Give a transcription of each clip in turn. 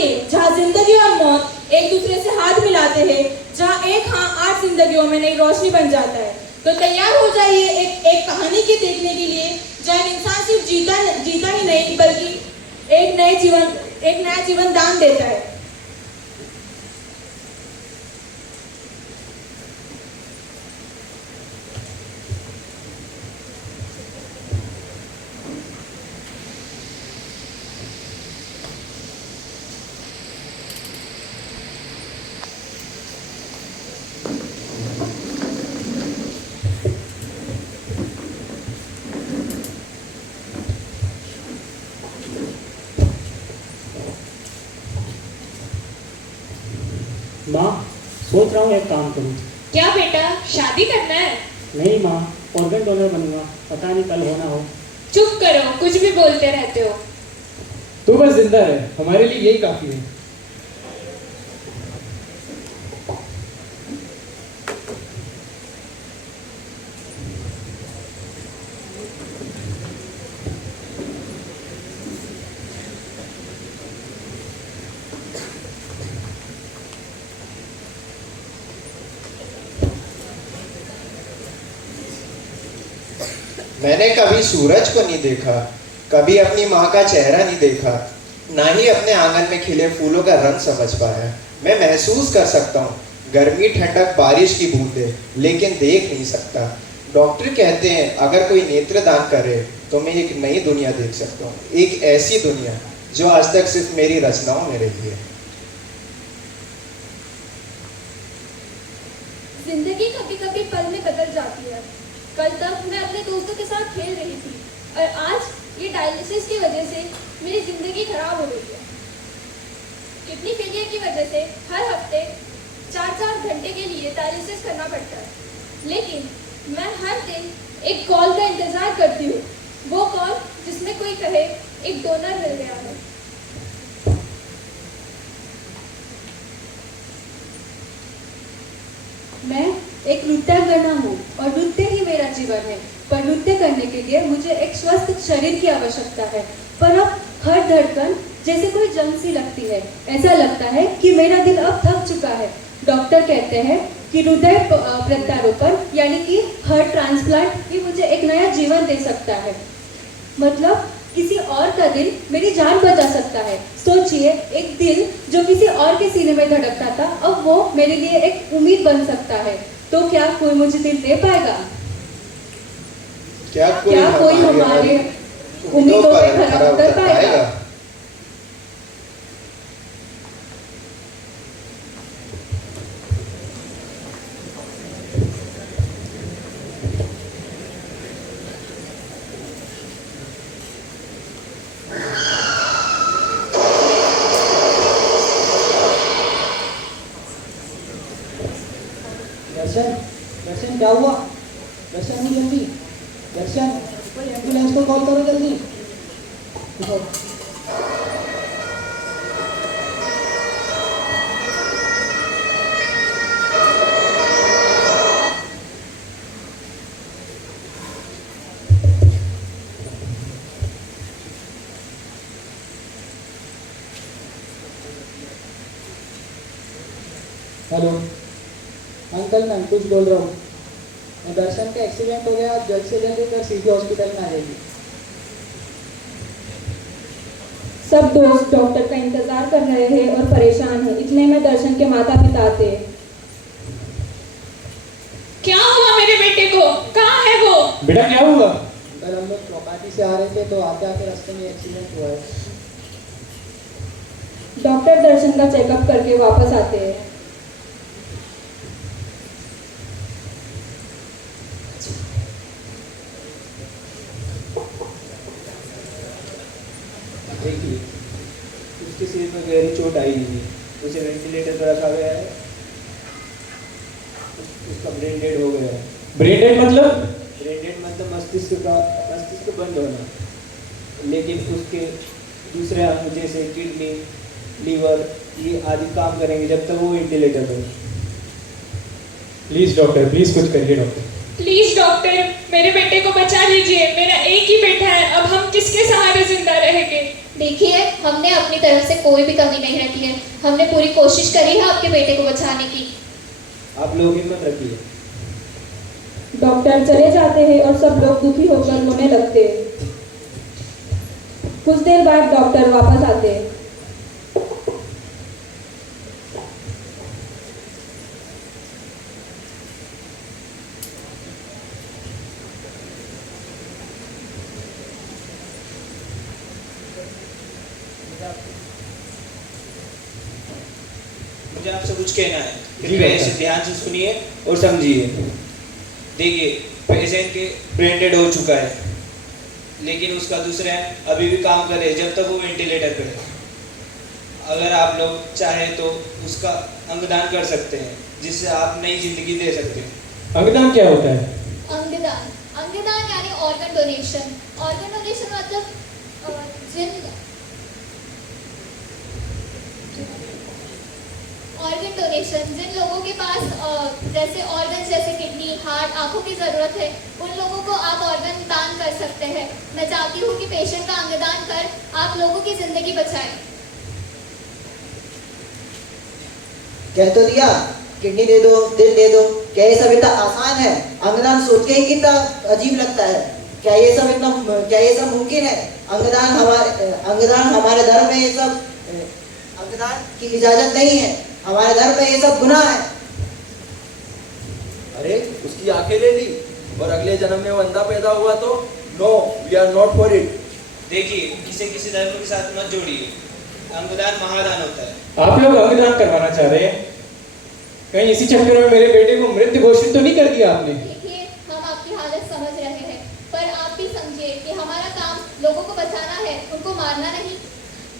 आइए, जहाँ जिंदगी और मौत एक दूसरे से हाथ मिलाते हैं, जहाँ एक हाँ 8 जिंदगियों में नई रोशनी बन जाता है। तो तैयार हो जाइए एक कहानी के देखने के लिए, जहाँ इंसान सिर्फ जीता ही नहीं बल्कि एक नया जीवन दान देता है। माँ, सोच रहा हूँ एक काम करूँ। क्या बेटा, शादी करना है? नहीं माँ, ऑर्गन डोनर बनूंगा, पता नहीं कल होना हो। चुप करो, कुछ भी बोलते रहते हो। तू बस जिंदा है, हमारे लिए यही काफी है। मैंने कभी सूरज को नहीं देखा, कभी अपनी माँ का चेहरा नहीं देखा, ना ही अपने आंगन में खिले फूलों का रंग समझ पाया। मैं महसूस कर सकता हूँ गर्मी, ठंडक, बारिश की बूंदें, लेकिन देख नहीं सकता। डॉक्टर कहते हैं अगर कोई नेत्र दान करे तो मैं एक नई दुनिया देख सकता हूँ, एक ऐसी दुनिया जो आज तक सिर्फ मेरी रचनाओं में रही है। जिंदगी कभी कभी पल में बदल जाती है। कल तक मैं अपने दोस्तों के साथ खेल रही थी और आज ये डायलिसिस की वजह से मेरी जिंदगी खराब हो गई है। किडनी फेलियर की वजह से हर हफ्ते 4-4 घंटे के लिए डायलिसिस करना पड़ता है, लेकिन मैं हर दिन एक कॉल का इंतजार करती हूँ, वो कॉल जिसमें कोई कहे एक डोनर मिल गया है। मैं एक नृत्यांगना हूँ और नृत्य ही मेरा जीवन है, पर नृत्य करने के लिए मुझे एक स्वस्थ शरीर की आवश्यकता है। पर अब हर धड़कन जैसे कोई जंग सी लगती है। ऐसा लगता है कि मेरा दिल अब थक चुका है। डॉक्टर कहते हैं कि हृदय प्रत्यारोपण यानी कि हार्ट ट्रांसप्लांट ही मुझे एक नया जीवन दे सकता है। मतलब किसी और का दिल मेरी जान बचा सकता है। सोचिए, एक दिल जो किसी और के सीने में धड़कता था, अब वो मेरे लिए एक उम्मीद बन सकता है। तो क्या कोई मुझे दिल दे पाएगा? क्या कोई हमारे उम्मीदों पे खरा उतर पाएगा? दर्शन क्या हुआ? दर्शन नहीं, जल्दी दर्शन, कोई एम्बुलेंस को कॉल करो जल्दी। हेलो अंकल, मैं कुछ बोल रहा हूँ। दर्शन का एक्सीडेंट हो गया, जल्द से जल्द इधर सिटी हॉस्पिटल में आ जाएगी। सब दोस्त डॉक्टर का इंतजार कर रहे हैं और परेशान हैं। इतने में दर्शन के माता पिता आते हैं। क्या हुआ मेरे बेटे को? कहाँ है वो? बेटा क्या हुआ? अंकल, हम लोग चौपाटी से आ रहे थे तो आते आते रास्ते में एक्सीडेंट हुआ है। डॉक्टर दर्शन का चेकअप करके वापस आते हैं। देखिए, उसके सिर में गहरी चोट आई हुई है, उसे वेंटिलेटर पर रखा गया है। उसका ब्रेन डेड हो गया है। ब्रेन डेड मतलब? ब्रेन डेड मतलब मस्तिष्क बंद होना, लेकिन उसके दूसरे अंग जैसे किडनी, लीवर ये आदि काम करेंगे जब तक वो वेंटिलेटर पर। प्लीज डॉक्टर, प्लीज कुछ करिए डॉक्टर। प्लीज डॉक्टर, मेरे बेटे को बचा लीजिए। मेरा एक ही बेटा है, अब हम किसके सहारे जिंदा रहेंगे? देखिए, हमने अपनी तरफ से कोई भी कमी नहीं रखी है। हमने पूरी कोशिश करी है आपके बेटे को बचाने की। आप लोग हिम्मत रखिए। डॉक्टर चले जाते हैं और सब लोग दुखी होकर रोने लगते हैं। कुछ देर बाद डॉक्टर वापस आते हैं। मुझे आपसे कुछ कहना है, जी, कृपया डॉक्टर। इसे ध्यान से सुनिए और समझिए। देखिए, पेशेंट के ब्रेन डेड हो चुका है, लेकिन उसका दूसरा अभी भी काम करे जब तक वो वेंटिलेटर पे है। अगर आप लोग चाहें तो उसका अंगदान कर सकते हैं, जिससे आप नई जिंदगी दे सकते हैं। अंगदान क्या होता है? अंगदान अंगदान यानी ऑर्गन डोनेशन। ऑर्गन डोनेशन मतलब ऑर्गन डोनेशन जिन लोगों के पास जैसे ऑर्गन जैसे किडनी, हार्ट, आंखों की जरूरत है, उन लोगों को आप ऑर्गन दान कर सकते हैं। मैं चाहती हूँ कि पेशेंट का अंगदान कर आप लोगों की जिंदगी बचाएं। कह तो दिया, किडनी दे दो, दिल दे दो। क्या ये सब इतना आसान है? अंगदान सोच के ही कितना अजीब लगता है। क्या ये सब मुमकिन है? अंगदान हमारे धर्म में ये सब अंगदान की इजाजत नहीं है। हमारे धर्म में ये सब गुनाह है। अरे उसकी आंखें ले ली और अगले जन्म में वो अंधा पैदा हुआ तो no, we are not for it. देखिए, इसे किसी धर्म के साथ मत जोड़िए। अंगदान महादान होता है। आप लोग अंगदान करवाना चाह रहे हैं? कहीं इसी चक्कर में मेरे बेटे को मृत घोषित तो नहीं कर दिया आपने? देखिए, हम आपकी हालत समझ रहे हैं, पर आप भी समझिए कि हमारा काम लोगों को बचाना है, उनको मारना नहीं।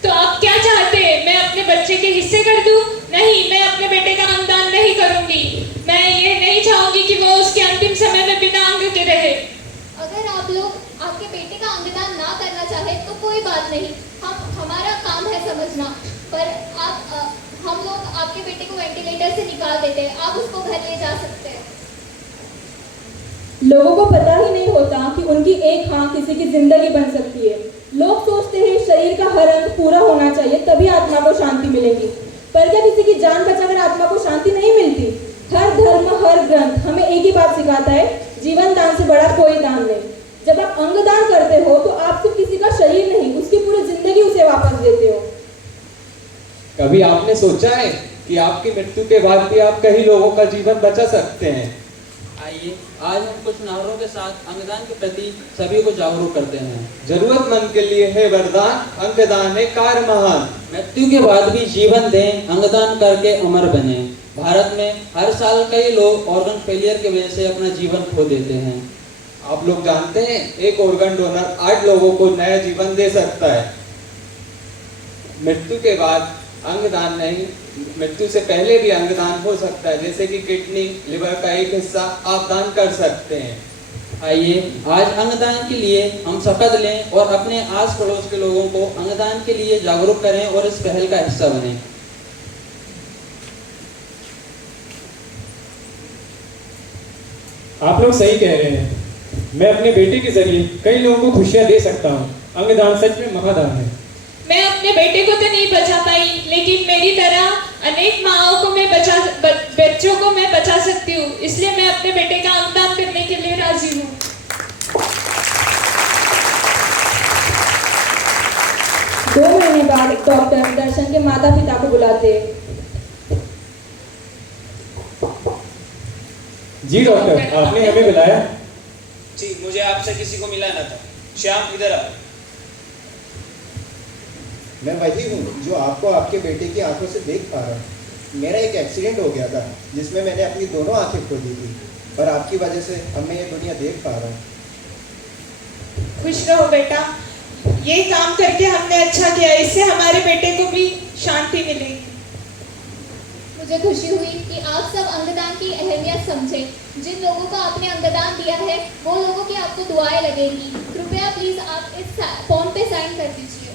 तो आप क्या चाहते हैं? मैं अपने बच्चे के हिस्से कर दूं? नहीं, मैं अपने बेटे का अंगदान नहीं करूंगी। मैं ये नहीं चाहूंगी कि वो उसके अंतिम समय में बिना अंग के रहे। अगर आप लोग आपके बेटे का अंगदान ना करना चाहे तो कोई बात नहीं, हमारा काम है समझना। पर हम लोग आपके बेटे को वेंटिलेटर से निकाल देते हैं, आप उसको घर ले जा सकते हैं। लोगों को पता ही नहीं होता कि उनकी एक हाँ किसी की जिंदगी बन सकती है। लोग सोचते हैं शरीर का हर अंग पूरा होना चाहिए तभी आत्मा को शांति मिलेगी। पर क्या किसी की जान बचाकर आत्मा को शांति नहीं मिलती? हर धर्म, हर ग्रंथ हमें एक ही बात सिखाता है, जीवन दान से बड़ा कोई दान नहीं। जब आप अंगदान करते हो तो आप सिर्फ किसी का शरीर नहीं, उसकी पूरी जिंदगी उसे वापस देते हो। कभी आपने सोचा है कि आपकी मृत्यु के बाद भी आप कई लोगों का जीवन बचा सकते हैं? आइए, आज हम कुछ नारों के साथ अंगदान के प्रति सभी को जागरूक करते हैं। जरूरतमंद के लिए है वरदान, अंगदान है कार्य महान। मृत्यु के बाद भी जीवन दें, अंगदान करके अमर बने। भारत में हर साल कई लोग ऑर्गन फेलियर की वजह से अपना जीवन खो देते हैं। आप लोग जानते हैं एक ऑर्गन डोनर 8 लोगों को नया जीवन दे सकता है। मृत्यु के बाद अंगदान नहीं, मृत्यु से पहले भी अंगदान हो सकता है, जैसे कि किडनी, लिवर का एक हिस्सा आप दान कर सकते हैं। आइए, आज अंगदान के लिए हम शपथ लें और अपने आस पड़ोस के लोगों को अंगदान के लिए जागरूक करें और इस पहल का हिस्सा बनें। आप लोग सही कह रहे हैं। मैं अपने बेटे के जरिए कई लोगों को खुशियां दे सकता हूँ। अंगदान सच में महादान है। मैं अपने बेटे को तो नहीं बचा पाई, लेकिन मेरी तरह अनेक माँओं को बच्चों को मैं बचा सकती हूँ। इसलिए मैं अपने बेटे का अंगदान करने के लिए राजी हूँ। दो महीने बाद डॉक्टर दर्शन के माता पिता को बुलाते हैं। जी डॉक्टर, आपने हमें बुलाया? जी, मुझे आपसे किसी को मिलाना था। श्याम, इधर आ। मैं वही हूँ जो आपको आपके बेटे की आंखों से देख पा रहा हूँ। मेरा एक एक्सीडेंट हो गया था जिसमें मैंने अपनी दोनों आंखें खो दी थी, पर आपकी वजह से अब मैं ये दुनिया देख पा रहा हूँ। खुश रहो बेटा, ये काम करके हमने अच्छा किया, इससे हमारे बेटे को भी शांति मिलेगी। मुझे खुशी हुई कि आप सब अंगदान की अहमियत समझे। जिन लोगों को आपने अंगदान दिया है वो लोगों की आपको दुआएं लगेंगी। कृपया प्लीज आप इस फॉर्म पे साइन कर दीजिए।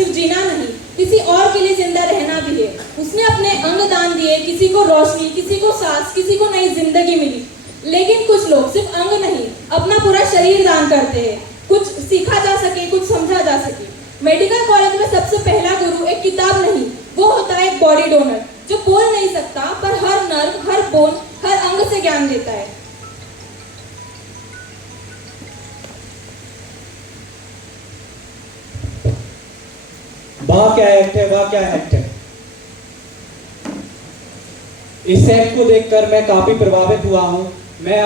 सिर्फ जीना नहीं, किसी और के लिए जिंदा रहना भी है। उसने अपने अंग दान दिए, किसी को रोशनी, किसी को सांस, किसी को नई जिंदगी मिली। लेकिन कुछ लोग सिर्फ अंग नहीं, अपना पूरा शरीर दान करते हैं, कुछ सीखा जा सके, कुछ समझा जा सके। मेडिकल कॉलेज में सबसे पहला गुरु एक किताब नहीं, वो होता है एक बॉडी डोनर, जो बोल नहीं सकता पर हर नर्व, हर बोन, हर अंग से ज्ञान देता है। वाह क्या एक्ट है, वाह क्या एक्ट है। इस एक्ट को देखकर मैं काफी प्रभावित हुआ हूँ। मैं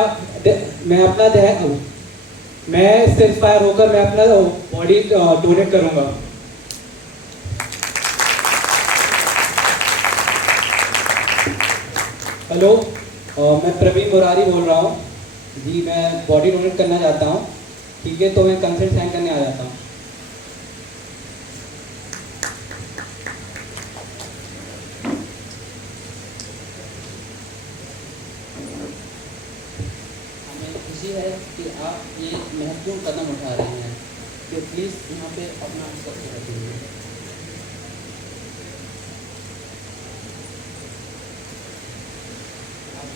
इससे इंस्पायर होकर मैं अपना बॉडी डोनेट करूंगा। हेलो, मैं प्रवीण मुरारी बोल रहा हूँ जी। मैं बॉडी डोनेट करना चाहता हूँ। ठीक है, तो मैं कंसेंट साइन करने आ जाता हूँ। है कि आप ये महत्वपूर्ण कदम उठा रहे हैं, तो प्लीज़ यहाँ पे अपना सबसे रखिए।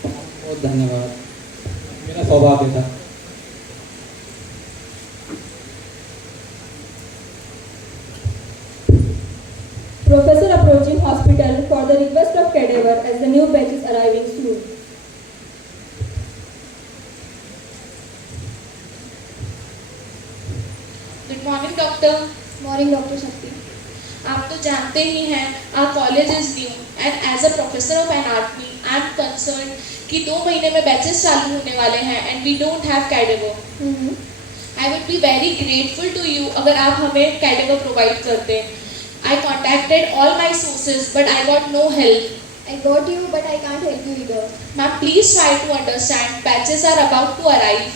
बहुत धन्यवाद, मेरा सौभाग्य था। Professor approaching hospital for the request of cadaver as the new batch is arriving soon. Good morning doctor. Morning doctor Shakti. आप तो जानते ही हैं our college is new and as a professor of anatomy I am concerned कि 2 महीने में batches चालू होने वाले हैं and we don't have cadaver. I would be very grateful to you अगर आप हमें कैडेवर प्रोवाइड करते। I contacted all my sources but I got no help. I got you, but I can't help you either. Ma'am, please try to understand. Batches are about to arrive,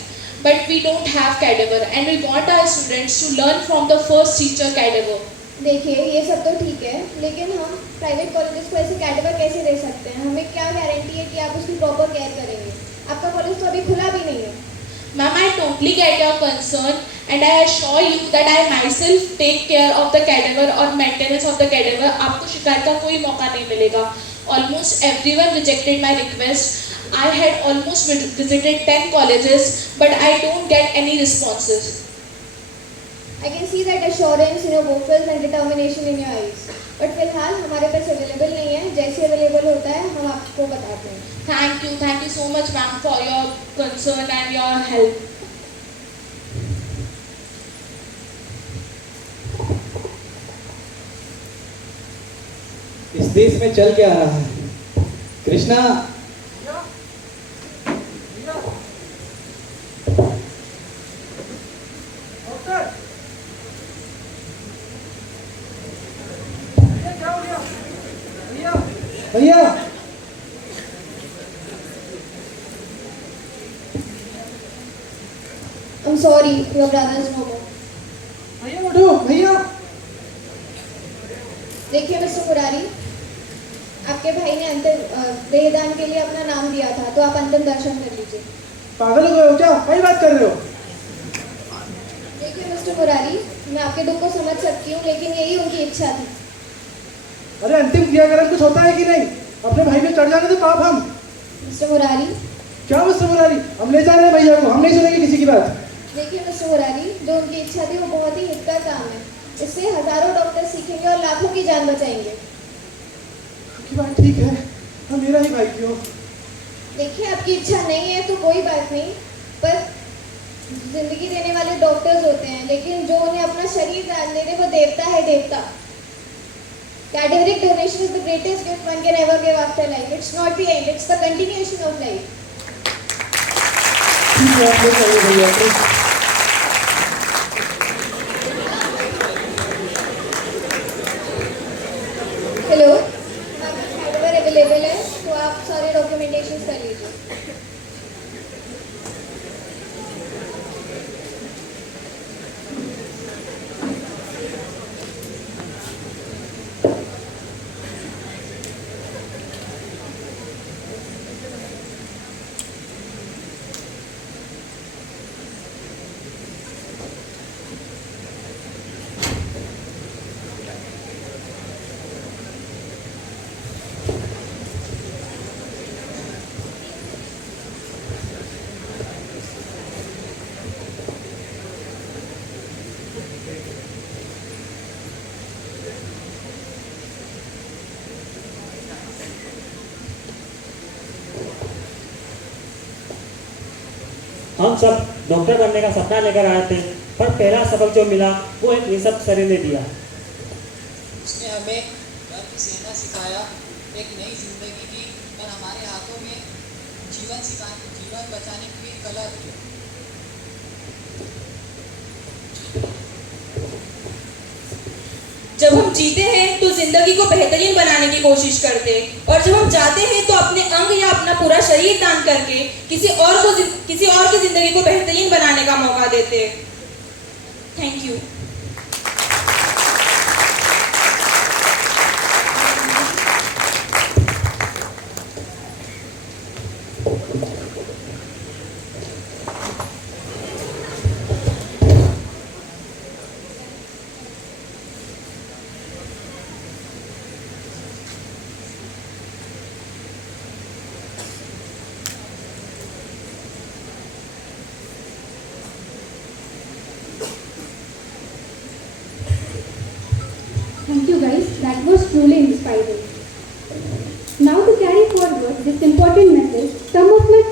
but we don't have cadaver, and we want our students to learn from the first teacher cadaver. देखिए, ये सब तो ठीक है, लेकिन हम private colleges को ऐसे कैडेवर कैसे दे सकते हैं? हमें क्या गारंटी है कि आप उसकी प्रॉपर केयर करेंगे? आपका कॉलेज तो अभी खुला भी नहीं है। Ma'am, I totally get your concern, and I assure you that I myself take care of the cadaver or maintenance of the cadaver. आपको शिकायत का कोई मौका नहीं मिलेगा। Almost everyone rejected my request. I had almost visited 10 colleges, but I don't get any responses. I can see that assurance in your vocals and determination in your eyes. But फिलहाल हमारे पास available नहीं है। जैसे available होता है हम आपको बताते हैं। Thank you so much, ma'am, for your concern and your help. इस देश में चल क्या रहा है? कृष्णा, भैया I'm sorry, your brother is no more. भैया उठो भैया। देखिए मिस्टर मुरारी, आपके भाई ने अंतिम देहदान के लिए अपना नाम दिया था, तो आप अंतिम दर्शन कर लीजिए। पागल हो गए हो क्या? कई बात कर रहे हो? देखिए मिस्टर मुरारी, मैं आपके दुख को समझ सकती हूँ, लेकिन यही उनकी इच्छा थी। अरे अंतिम क्रियाकर्म कुछ होता है कि नहीं? अपने भाई में चढ़ जाने दे पाप हम। मिस्टर मुरारी, क्या मिस्टर मुरारी? हम ले जा रहे हैं भैया को, हम नहीं सुनेंगे किसी की बात। देखिए मिस्टर मुरारी, जो उनकी इच्छा थी वो बहुत ही हितकर काम है। इससे हजारों डॉक्टर सीखेंगे और लाखों की जान बचाएंगे। आपकी बात ठीक है, हम मेरा ही भाई क्यों? देखिए, आपकी इच्छा नहीं है तो कोई बात नहीं, पर जिंदगी देने वाले डॉक्टर्स होते हैं, लेकिन जो उन्हें अपना शरीर दान दे दे वो देवता है, देवता। Cadaveric donation is the greatest gift one can ever give after life. It's not the end, it's the continuation of life. ठीक है, आप ले चलिए भैया को। हेलो, आपका कैडेवर अवेलेबल है, तो आप सारे डॉक्यूमेंटेशन कर लीजिए। हम सब डॉक्टर बनने का सपना लेकर आए थे, पर पहला सबक जो मिला वो एक निःशब्द शरीर ने दिया। उसने हमें डर की सेना सिखाया, एक नई जिंदगी दी और हमारे हाथों में जीवन बचाने की कला दी। जब हम जीते हैं तो जिंदगी को बेहतरीन बनाने की कोशिश करते, और जब हम जाते हैं तो अपने अंग या अपना पूरा शरीर दान करके किसी और की जिंदगी को बेहतरीन बनाने का मौका देते। Thank you.